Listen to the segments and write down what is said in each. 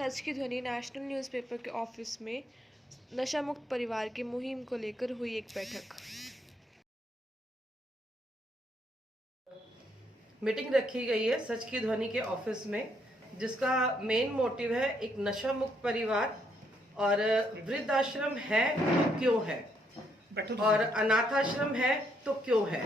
सच की ध्वनि national newspaper के ऑफिस में नशा मुक्त परिवार की मुहिम को लेकर हुई एक बैठक। मीटिंग रखी गई है सच की ध्वनि के ऑफिस में, जिसका मेन मोटिव है एक नशा मुक्त परिवार और वृद्धाश्रम है तो क्यों है, और अनाथाश्रम है तो क्यों है,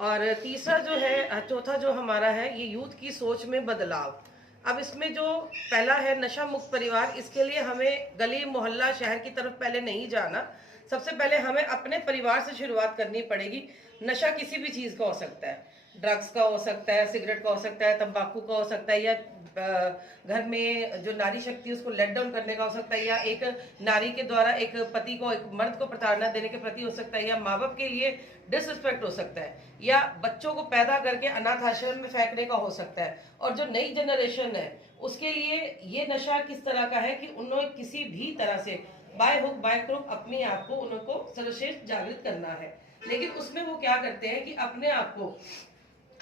और तीसरा जो है चौथा जो हमारा है ये यूथ की सोच में बदलाव। अब इसमें जो पहला है नशा मुक्त परिवार, इसके लिए हमें गली मोहल्ला शहर की तरफ पहले नहीं जाना। सबसे पहले हमें अपने परिवार से शुरुआत करनी पड़ेगी। नशा किसी भी चीज का हो सकता है, ड्रग्स का हो सकता है, सिगरेट का हो सकता है, तंबाकू का हो सकता है, या घर में जो नारी शक्ति है उसको लेट डाउन करने का हो सकता है, या एक नारी के द्वारा एक पति को, एक मर्द को प्रताड़ना देने के प्रति हो सकता है, या माँ बाप के लिए डिसरिस्पेक्ट हो सकता है, या बच्चों को पैदा करके अनाथ आश्रम में फेंकने का हो सकता है। और जो नई जनरेशन है उसके लिए ये नशा किस तरह का है कि उन्होंने किसी भी तरह से बाय हुक बाय क्रुक अपने आप को उनको सर्वश्रेष्ठ जागृत करना है। लेकिन उसमें वो क्या करते हैं कि अपने आप को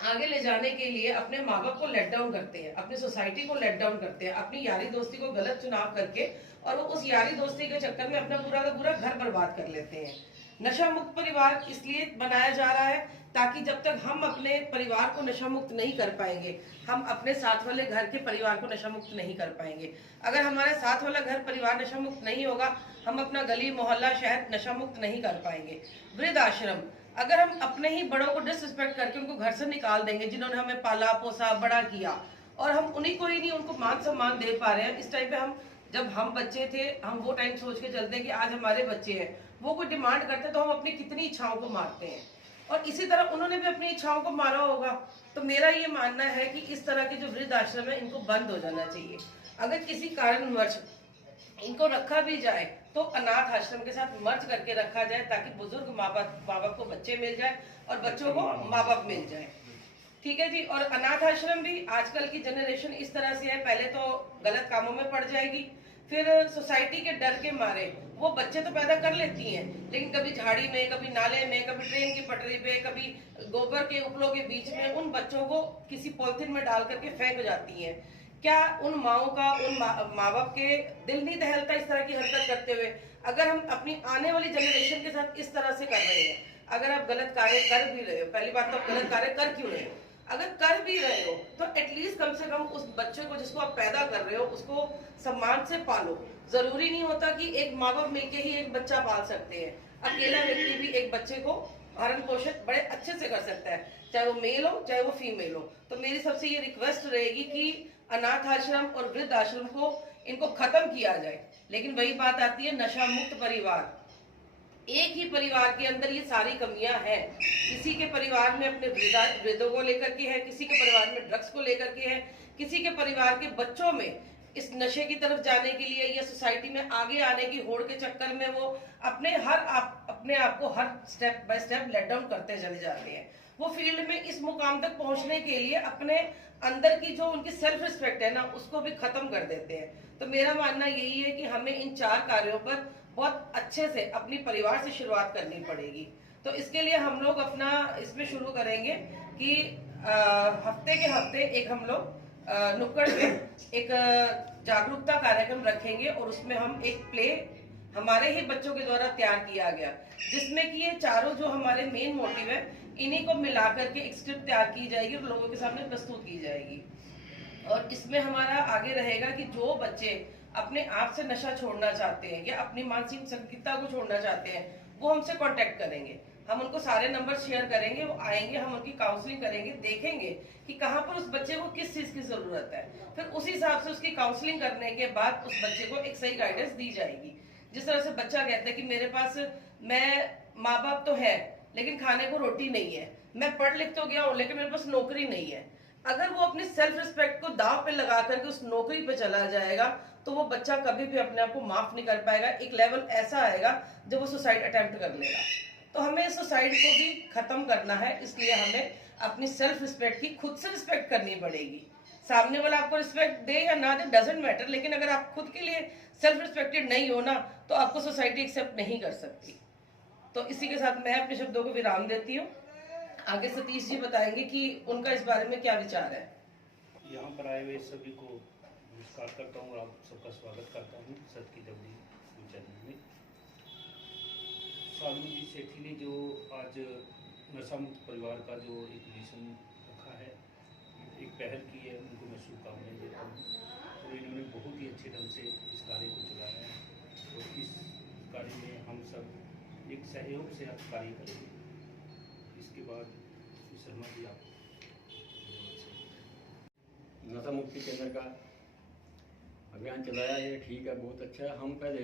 आगे ले जाने के लिए अपने माँ बाप को लेट डाउन करते हैं, अपनी सोसाइटी को लेट डाउन करते हैं, अपनी यारी दोस्ती को गलत चुनाव करके, और वो उस यारी दोस्ती के चक्कर में अपना पूरा का पूरा घर बर्बाद कर लेते हैं। नशा मुक्त परिवार इसलिए बनाया जा रहा है ताकि जब तक हम अपने परिवार को नशा मुक्त नहीं कर पाएंगे, हम अपने साथ वाले घर के परिवार को नशा मुक्त नहीं कर पाएंगे। अगर हमारा साथ वाला घर परिवार नशा मुक्त नहीं होगा, हम अपना गली मोहल्ला शहर नशा मुक्त नहीं कर पाएंगे। वृद्ध आश्रम, अगर हम अपने ही बड़ों को डिसरिस्पेक्ट करके उनको घर से निकाल देंगे, जिन्होंने हमें पाला पोसा बड़ा किया, और हम उन्हीं को ही नहीं उनको मान सम्मान दे पा रहे हैं। इस टाइम पे हम, जब हम बच्चे थे, हम वो टाइम सोच के चलते हैं कि आज हमारे बच्चे हैं, वो कोई डिमांड करते तो हम अपनी कितनी इच्छाओं को मारते हैं, और इसी तरह उन्होंने भी अपनी इच्छाओं को मारा होगा। तो मेरा ये मानना है कि इस तरह के जो वृद्ध आश्रम है इनको बंद हो जाना चाहिए। अगर किसी कारणवश इनको रखा भी जाए तो अनाथ आश्रम के साथ मर्ज करके रखा जाए, ताकि बुजुर्ग माँ बाप को बच्चे मिल जाए और बच्चों को माँ बाप मिल जाए। ठीक है जी। और अनाथ आश्रम भी, आजकल की जनरेशन इस तरह से है, पहले तो गलत कामों में पड़ जाएगी, फिर सोसाइटी के डर के मारे वो बच्चे तो पैदा कर लेती हैं, लेकिन कभी झाड़ी में, कभी नाले में, कभी ट्रेन की पटरी पे, कभी गोबर के उपलों के बीच में उन बच्चों को किसी पॉलिथीन में डाल करके फेंक जाती हैं। क्या उन माओ का, उन माँ बाप के दिल नहीं दहलता इस तरह की हरकत करते हुए? अगर हम अपनी आने वाली जनरेशन के साथ इस तरह से कर रहे हैं, अगर आप गलत कार्य कर भी रहे हो, पहली बात तो आप गलत कार्य कर क्यों रहे हो? अगर कर भी रहे हो तो एटलीस्ट कम से कम उस बच्चे को जिसको आप पैदा कर रहे हो उसको सम्मान से पालो। जरूरी नहीं होता कि एक माँ बाप मिलके ही एक बच्चा पाल सकते हैं, अकेला व्यक्ति भी एक बच्चे को भरण पोषण बड़े अच्छे से कर सकता है, चाहे वो मेल हो चाहे वो फीमेल हो। तो मेरी सबसे ये रिक्वेस्ट रहेगी कि अनाथ आश्रम और वृद्ध आश्रम को, इनको खत्म किया जाए। लेकिन वही बात आती है नशा मुक्त परिवार, एक ही परिवार के अंदर ये सारी कमियां हैं। किसी के परिवार में अपने वृद्धों को लेकर के है, किसी के परिवार में ड्रग्स को लेकर के है, किसी के परिवार के बच्चों में इस नशे की तरफ जाने के लिए या सोसाइटी में आगे आने की होड़ के चक्कर में वो अपने आप को हर step by step let down करते चले जाते हैं। वो फील्ड में इस मुकाम तक पहुंचने के लिए अपने अंदर की जो उनकी सेल्फ रिस्पेक्ट है ना, उसको भी खत्म कर देते हैं। तो मेरा मानना यही है कि हमें इन 4 कार्यों पर बहुत अच्छे से अपनी परिवार से शुरुआत करनी पड़ेगी। तो इसके लिए हम लोग अपना इसमें शुरू करेंगे कि हफ्ते के हफ्ते एक हम लोग नुक्कड़ में एक जागरूकता कार्यक्रम रखेंगे, और उसमें हम एक प्ले हमारे ही बच्चों के द्वारा तैयार किया गया, जिसमें कि ये चारों जो हमारे मेन मोटिव है इन्हीं को मिलाकर के एक स्क्रिप्ट तैयार की जाएगी और लोगों के सामने प्रस्तुत की जाएगी। और इसमें हमारा आगे रहेगा कि जो बच्चे अपने आप से नशा छोड़ना चाहते हैं या अपनी मानसिक संकीर्णता को छोड़ना चाहते हैं, वो हमसे कांटेक्ट करेंगे, हम उनको सारे नंबर शेयर करेंगे, वो आएंगे, हम उनकी काउंसलिंग करेंगे, देखेंगे कि कहाँ पर उस बच्चे को किस चीज की जरूरत है, फिर उस हिसाब से उसकी काउंसलिंग करने के बाद उस बच्चे को एक सही गाइडेंस दी जाएगी। जिस तरह से बच्चा कहता है कि मेरे पास, मैं माँ बाप तो है लेकिन खाने को रोटी नहीं है, मैं पढ़ लिख तो गया हूँ लेकिन मेरे पास नौकरी नहीं है, अगर वो अपनी सेल्फ रिस्पेक्ट को दांव पे लगा करके उस नौकरी पे चला जाएगा तो वो बच्चा कभी भी अपने आप को माफ नहीं कर पाएगा। एक लेवल ऐसा आएगा जब वो सुसाइड अटेम्प्ट कर लेगा। तो हमें सुसाइड को भी खत्म करना है, इसलिए हमें अपनी सेल्फ रिस्पेक्ट की खुद से रिस्पेक्ट करनी पड़ेगी। सामने वाला आपको रिस्पेक्ट दे या ना दे डजेंट मैटर, लेकिन अगर आप खुद के लिए सेल्फ रिस्पेक्टेड नहीं हो ना, तो आपको सोसाइटी एक्सेप्ट नहीं कर सकती। तो इसी के साथ मैं अपने शब्दों को विराम देती हूँ। आगे सतीश जी बताएंगे कि उनका इस बारे में क्या विचार है। यहाँ पर आए हुए सभी को नमस्कार करता हूँ और आप सबका स्वागत करता हूँ सच की दबली चैनल में। शालू जी सेठी ने जो आज नशा मुक्त परिवार का जो एक मिशन रखा है, एक पहल की है, उनको मैं शुभकामनाएं देता हूँ। और इन्होंने बहुत ही अच्छे ढंग से इस कार्य को चलाया है और इस कार्य में हम सब एक सहयोग से आप कार्य करेंगे। इसके बाद शर्मा जी आप नशा मुक्ति केंद्र का अभियान चलाया है, ठीक है, बहुत अच्छा है। हम पहले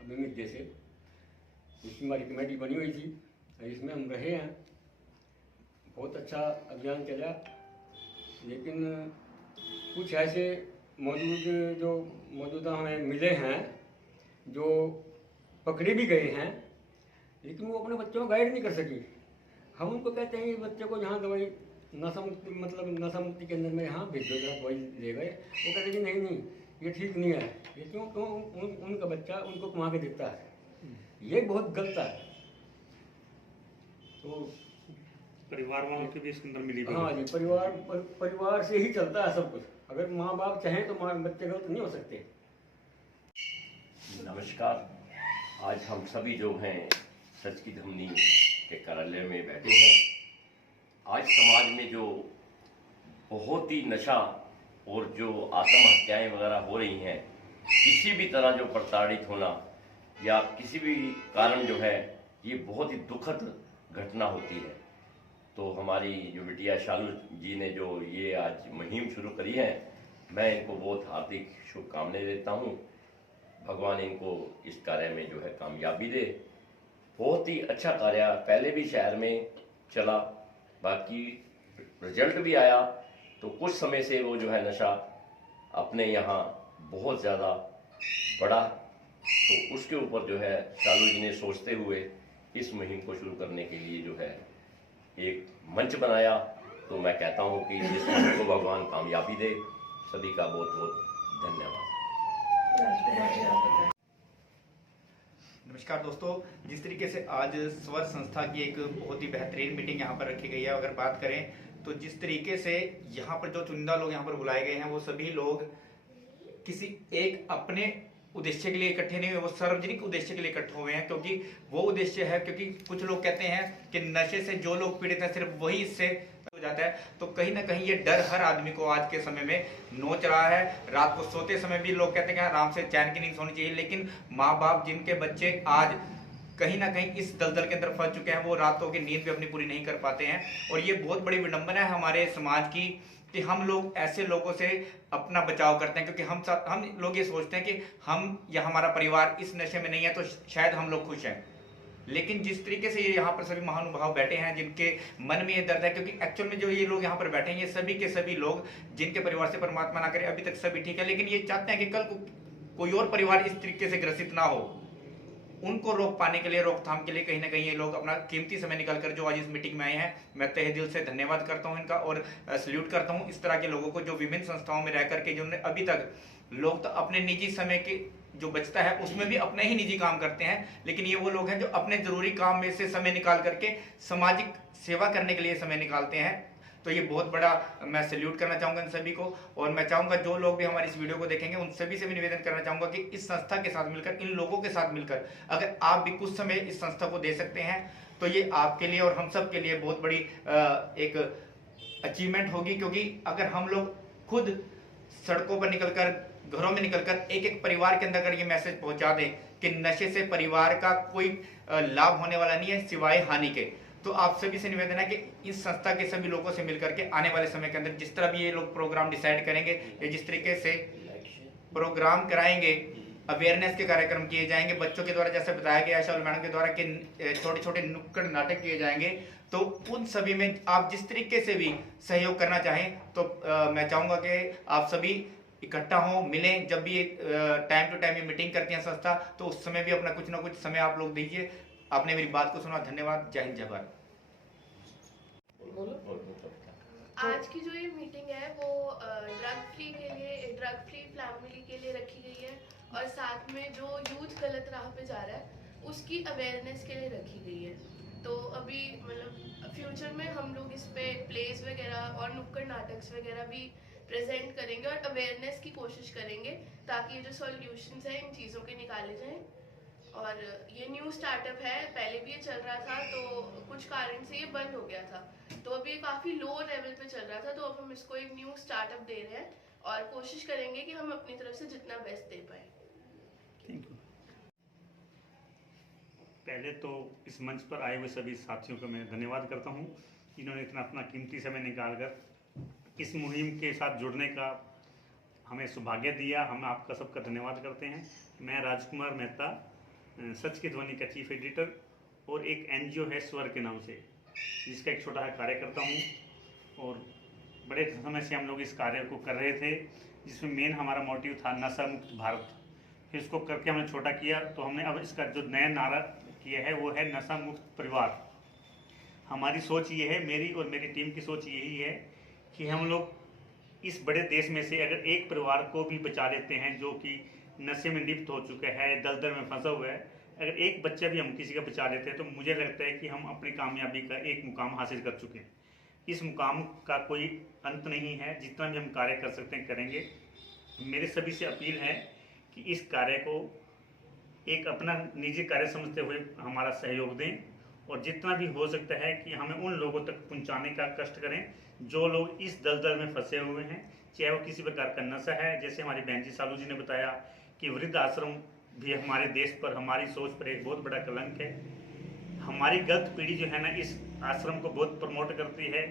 अभिमित जैसे इसकी हमारी कमेटी बनी हुई थी, इसमें हम रहे हैं, बहुत अच्छा अभियान चला। लेकिन कुछ ऐसे मौजूदा हमें मिले हैं जो पकड़े भी गए हैं, लेकिन वो अपने बच्चों को गाइड नहीं कर सकी। हम उनको कहते हैं कि बच्चे को यहाँ दवाई नशा मुक्ति केंद्र में यहाँ भेजो, जरा दवाई ले गए। वो कहते कि नहीं ये ठीक नहीं है, ये क्यों उनका बच्चा उनको कमा के देता है, ये बहुत गलत है। तो परिवार वालों के भी इसके अंदर मिली। हाँ जी, परिवार से ही चलता है सब कुछ। अगर माँ बाप चाहें तो बच्चे गलत नहीं हो सकते। नमस्कार, आज हम सभी जो हैं सच की धमनी के कार्यालय में बैठे हैं। आज समाज में जो बहुत ही नशा और जो आत्महत्याएं वगैरह हो रही हैं, किसी भी तरह जो प्रताड़ित होना या किसी भी कारण जो है, ये बहुत ही दुखद घटना होती है। तो हमारी जो बिटिया शालू जी ने जो ये आज मुहिम शुरू करी है, मैं इनको बहुत हार्दिक शुभकामनाएं देता हूँ। भगवान इनको इस कार्य में जो है कामयाबी दे। बहुत ही अच्छा कार्य पहले भी शहर में चला, बाकी रिजल्ट भी आया। तो कुछ समय से वो जो है नशा अपने यहाँ बहुत ज़्यादा बढ़ा, तो उसके ऊपर जो है शालू जी ने सोचते हुए इस मुहिम को शुरू करने के लिए जो है एक मंच बनाया। तो मैं कहता हूँ कि इस मुहिम को भगवान कामयाबी दे। सभी का बहुत बहुत धन्यवाद। नमस्कार दोस्तों, जिस तरीके से आज स्वर संस्था की एक बहुत ही बेहतरीन मीटिंग यहाँ पर रखी गई है, अगर बात करें तो जिस तरीके से यहाँ पर जो चुनिंदा लोग यहाँ पर बुलाए गए हैं, वो सभी लोग किसी एक अपने उद्देश्य के लिए इकट्ठे नहीं हुए, वो सार्वजनिक उद्देश्य के लिए इकट्ठे हुए हैं। क्योंकि वो उद्देश्य है, क्योंकि कुछ लोग कहते हैं कि नशे से जो लोग पीड़ित हैं सिर्फ वही इससे हो जाता है। तो कहीं ना कहीं ये डर हर आदमी को आज के समय में नोच रहा है। रात को सोते समय भी लोग कहते हैं कि आराम से चैन की नींद सोनी चाहिए, लेकिन माँ बाप जिनके बच्चे आज कहीं ना कहीं इस दलदल के अंदर फंस चुके हैं, वो रातों की नींद भी अपनी पूरी नहीं कर पाते हैं। और ये बहुत बड़ी विडंबना है हमारे समाज की कि हम लोग ऐसे लोगों से अपना बचाव करते हैं, क्योंकि हम लोग ये सोचते हैं कि हम या हमारा परिवार इस नशे में नहीं है तो शायद हम लोग खुश हैं। लेकिन जिस तरीके से ये यहाँ पर सभी महानुभाव बैठे हैं, जिनके मन में ये दर्द है, क्योंकि एक्चुअल में जो ये लोग यहाँ पर बैठे हैं, ये सभी के सभी लोग जिनके परिवार से परमात्मा ना करे, अभी तक सभी ठीक है, लेकिन ये चाहते हैं कि कल को कोई और परिवार इस तरीके से ग्रसित ना हो। उनको रोक पाने के लिए, रोकथाम के लिए कहीं ना कहीं ये लोग अपना कीमती समय निकालकर जो आज इस मीटिंग में आए हैं, मैं तहे दिल से धन्यवाद करता हूं इनका और सल्यूट करता हूं इस तरह के लोगों को जो विभिन्न संस्थाओं में रह करके जिन्होंने अभी तक लोग तो अपने निजी समय के जो बचता है उसमें भी अपने ही निजी काम करते हैं, लेकिन ये वो लोग हैं जो अपने जरूरी काम में से समय निकाल करके सामाजिक सेवा करने के लिए समय निकालते हैं। तो ये बहुत बड़ा मैं सैल्यूट करना चाहूंगा इन सभी को। और मैं चाहूंगा जो लोग भी हमारी इस वीडियो को देखेंगे उन सभी से भी निवेदन करना चाहूंगा कि इस संस्था के साथ मिलकर, इन लोगों के साथ मिलकर अगर आप भी कुछ समय इस संस्था को दे सकते हैं तो ये आपके लिए और हम सब के लिए बहुत बड़ी एक अचीवमेंट होगी। क्योंकि अगर हम लोग खुद सड़कों पर निकलकर, घरों में निकलकर एक एक परिवार के अंदर अगर ये मैसेज पहुंचा दें कि नशे से परिवार का कोई लाभ होने वाला नहीं है सिवाय हानि के, तो आप सभी से निवेदन है कि इस संस्था के सभी लोगों से मिलकर के आने वाले समय के अंदर जिस तरह भी ये लोग प्रोग्राम डिसाइड करेंगे या जिस तरीके से प्रोग्राम कराएंगे, अवेयरनेस के कार्यक्रम किए जाएंगे, बच्चों के द्वारा जैसे बताया गया शालू मैडम के द्वारा कि छोटे छोटे नुक्कड़ नाटक किए जाएंगे, तो उन सभी में आप जिस तरीके से भी सहयोग करना चाहें तो मैं चाहूंगा कि आप सभी इकट्ठा हों, मिलें। जब भी टाइम टू टाइम ये मीटिंग करती है संस्था, तो उस समय भी अपना कुछ ना कुछ समय आप लोग दीजिए। आपने मेरी बात को सुना, धन्यवाद। जय हिंद, जय भारत। आज की जो ये मीटिंग है वो ड्रग फ्री फैमिली के लिए रखी गई है और साथ में जो यूथ गलत राह पे जा रहा है उसकी अवेयरनेस के लिए रखी गई है। तो अभी मतलब फ्यूचर में हम लोग इस पे प्लेस वगैरह और नुक्कड़ नाटक वगैरह भी प्रेजेंट करेंगे और अवेयरनेस की कोशिश करेंगे ताकि ये जो सॉल्यूशंस हैं इन चीज़ों के निकाले जाएं। और ये न्यू स्टार्टअप है, पहले भी ये चल रहा था तो कुछ कारण से ये बंद हो गया था, तो अभी ये काफ़ी लो लेवल पे चल रहा था, तो अब हम इसको एक न्यू स्टार्टअप दे रहे हैं और कोशिश करेंगे कि हम अपनी तरफ से जितना बेस्ट दे पाए। Thank you. पहले तो इस मंच पर आए हुए सभी साथियों का मैं धन्यवाद करता हूं, इन्होंने इतना अपना कीमती समय निकालकर इस मुहिम के साथ जुड़ने का हमें सौभाग्य दिया। हम आपका सबका धन्यवाद करते हैं। मैं राजकुमार मेहता, सच की ध्वनि का चीफ एडिटर और एक एनजीओ है स्वर के नाम से, जिसका एक छोटा सा कार्य करता हूँ। और बड़े समय से हम लोग इस कार्य को कर रहे थे, जिसमें मेन हमारा मोटिव था नशा मुक्त भारत। फिर इसको करके हमने छोटा किया, तो हमने अब इसका जो नया नारा किया है वो है नशा मुक्त परिवार। हमारी सोच ये है, मेरी और मेरी टीम की सोच यही है कि हम लोग इस बड़े देश में से अगर एक परिवार को भी बचा लेते हैं जो कि नशे में लिप्त हो चुका है, दलदल में फंसा हुआ है, अगर एक बच्चा भी हम किसी का बचा लेते हैं तो मुझे लगता है कि हम अपनी कामयाबी का एक मुकाम हासिल कर चुके हैं। इस मुकाम का कोई अंत नहीं है, जितना भी हम कार्य कर सकते हैं करेंगे। मेरे सभी से अपील है कि इस कार्य को एक अपना निजी कार्य समझते हुए हमारा सहयोग दें और जितना भी हो सकता है कि हमें उन लोगों तक पहुंचाने का कष्ट करें जो लोग इस दलदल में फंसे हुए हैं, चाहे वो किसी प्रकार का नशा है। जैसे हमारी बहन जी सालू जी ने बताया कि वृद्ध आश्रम भी हमारे देश पर, हमारी सोच पर एक बहुत बड़ा कलंक है। हमारी गलत पीढ़ी जो है ना इस आश्रम को बहुत प्रमोट करती है,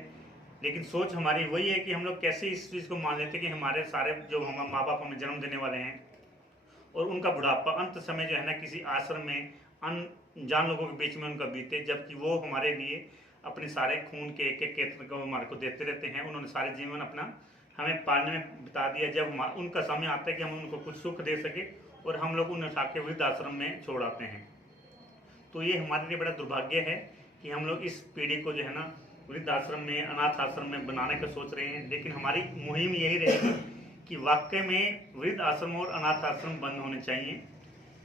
लेकिन सोच हमारी वही है कि हम लोग कैसे इस चीज़ को मान लेते हैं कि हमारे सारे जो हम माँ बाप हमें जन्म देने वाले हैं और उनका बुढ़ापा अंत समय जो है ना किसी आश्रम में अनजान लोगों के बीच में उनका बीते, जबकि वो हमारे लिए अपने सारे खून के एक एक केत्र को हमारे को देते रहते हैं। उन्होंने सारे जीवन अपना हमें पालने में बिता दिया। जब उनका समय आता है कि हम उनको कुछ सुख दे सके और हम लोग उन्हें उठा के वृद्ध आश्रम में छोड़ आते हैं, तो ये हमारे लिए बड़ा दुर्भाग्य है कि हम लोग इस पीढ़ी को जो है ना वृद्ध आश्रम में, अनाथ आश्रम में बनाने का सोच रहे हैं। लेकिन हमारी मुहिम यही रहेगी कि वाकई में वृद्ध आश्रम और अनाथ आश्रम बंद होने चाहिए,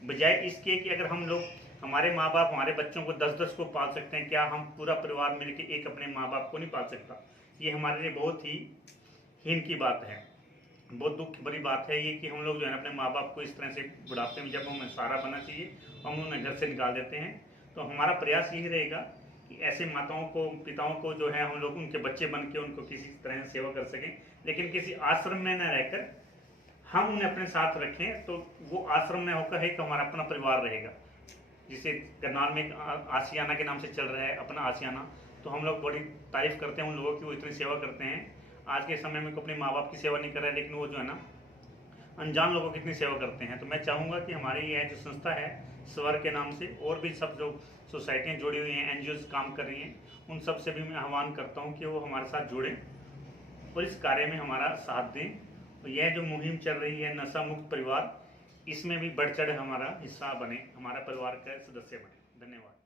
बजाय इसके कि अगर हम लोग हमारे माँ बाप हमारे बच्चों को 10-10 को पाल सकते हैं, क्या हम पूरा परिवार मिलकर एक अपने माँ बाप को नहीं पाल सकता? ये हमारे लिए बहुत ही हीन की बात है, बहुत दुख की बड़ी बात है ये कि हम लोग जो है अपने माँ बाप को इस तरह से बुढ़ापे में जब हमें सहारा बनना चाहिए हम उन्हें घर से निकाल देते हैं। तो हमारा प्रयास यही रहेगा कि ऐसे माताओं को, पिताओं को जो है हम लोग उनके बच्चे बन के उनको किसी तरह से सेवा कर सकें, लेकिन किसी आश्रम में न रहकर हम उन्हें अपने साथ रखें, तो वो आश्रम में होकर एक हमारा अपना परिवार रहेगा। जिसे करनाल में आसियाना के नाम से चल रहा है, अपना आसियाना, तो हम लोग बड़ी तारीफ करते हैं उन लोगों की, वो इतनी सेवा करते हैं। आज के समय में अपने माँ बाप की सेवा नहीं कर रहे, लेकिन वो जो है ना अनजान लोगों की इतनी सेवा करते हैं। तो मैं चाहूँगा कि हमारी यह जो संस्था है स्वर के नाम से, और भी सब जो सोसाइटियाँ जुड़ी हुई हैं, एनजीओ काम कर रही हैं, उन सब से भी मैं आह्वान करता हूँ कि वो हमारे साथ जुड़ें और इस कार्य में हमारा साथ दें। और यह जो मुहिम चल रही है नशा मुक्त परिवार, इसमें भी बढ़ चढ़ हमारा हिस्सा बने, हमारा परिवार का सदस्य बने। धन्यवाद।